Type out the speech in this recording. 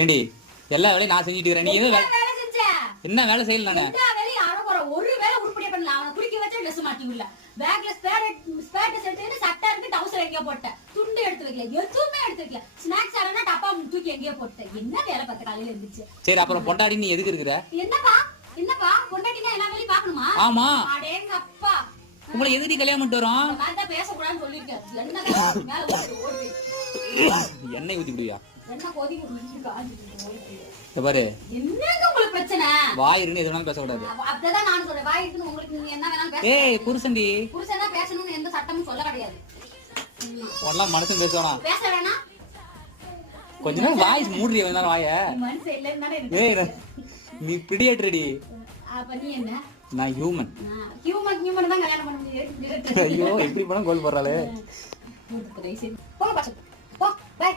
ஏண்டி எல்லா வேலையும் நான் செஞ்சுட்டு இருக்கேன். நீ என்ன வேலை செய்யல? நானே ஒரு வேலை உருப்படியா பண்ணல. அவனை குளிக்க வச்சா ட்ரெஸ் மாட்டி விடல. பேக்ல ஸ்பேர் எடுத்து சட்டை இருக்கு, டவுசர் எங்கேயோ போட்டேன், துண்டு எடுத்து வைக்கல, எதுவுமே எடுத்து வைக்கல. ஸ்நாக்ஸ் ஆனா டப்பா தூக்கி எங்கேயோ போட்டேன். என்ன வேலை பார்த்த காலையில இருந்துச்சு. சரி அப்புறம் பொண்டாடி நீ எதுக்கு இருக்கிற? என்னப்பா பொண்டாட்டினா எல்லா வேலையும் பாக்கணுமா? ஆமா. அடேங்க அப்பா, உங்களை எதுக்கு கல்யாணம் பண்ணிட்டு வரோம்? நான் பேசக்கூடாதுன்னு சொல்லிருக்கேன். மேல ஓடி எண்ணெய் ஊத்தி விடுவியா? என்ன கோதி பாரு, என்னங்க உங்களுக்கு பிரச்சனை? வாய் இருந்து எது வேணாலும் பேசக்கூடாது. அப்படிதான் நான் சொல்றேன். வாய் இருக்கு உங்களுக்கு, நீங்க என்ன வேணாலும் பேச. ஏய் புருஷன்டி, புருஷனா பேசணும்னு எந்த சட்டமும் சொல்ல கிடையாது. எல்லாம் மனுஷன் பேசுவானா? பேச வேணாம். கொஞ்ச நேரம் வாய்ஸ் மூடுறிய வேணா வாய. மனுஷன் இல்லன்னு தானே ஏய் இருக்கு. நீ பிரிடியேட்டர்டி. அப்ப நீ என்ன? நான் ஹியூமன். ஹியூமன் தான் கல்யாணம் பண்ண முடியாது. ஐயோ எப்படி பண்ண கோல் போறாளே. போ போ பை.